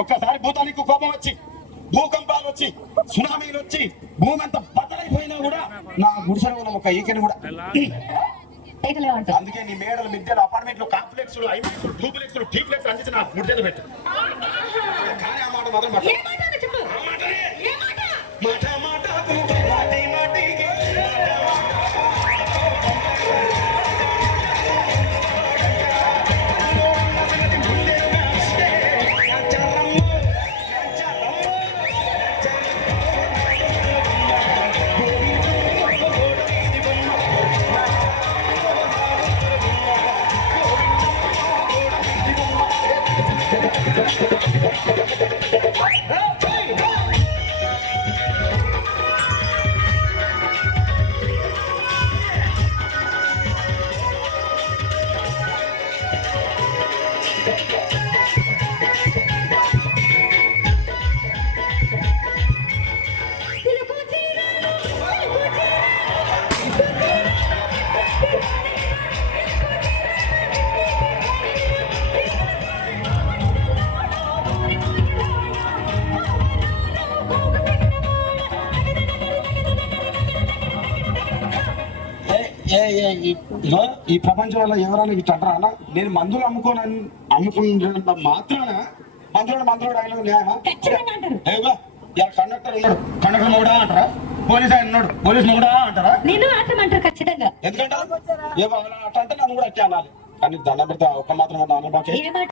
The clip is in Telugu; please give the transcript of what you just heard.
ఒక్కసారి భూతానికి కోపం వచ్చి భూకంపాలు వచ్చి సునామీలు వచ్చి భూమి అంతా బద్దలైపోయినా కూడా నా గుడిసెలో ఉన్న ఒక ఈకెని కూడా అందుకే నీ మేడలు మిద్దెలు అపార్ట్మెంట్లు కాంప్లెక్స్ ఐమాక్స్ డూప్లెక్స్ టీప్లెక్స్ అందించి నా గుడిసెలు పెట్టు. కానీ ఆ మాట మాత్రం ఈ ప్రపంచంలో ఎవరైనా ఇట్లా అంటారా? నేను మందులు అమ్ముకున్నంత మాత్రాన మందులోడు ఆయన న్యాయమా? కండక్టర్ ఉన్నాడు, కండక్టర్ మొగుడా అంటారా? పోలీస్ ఆయన ఉన్నాడు, పోలీస్ మొగుడా అంటారా? ఎందుకంటే అట్లా అంటే నన్ను కూడా అట్టే అనాలి. కానీ దండం పెడితే ఒక్క మాత్రం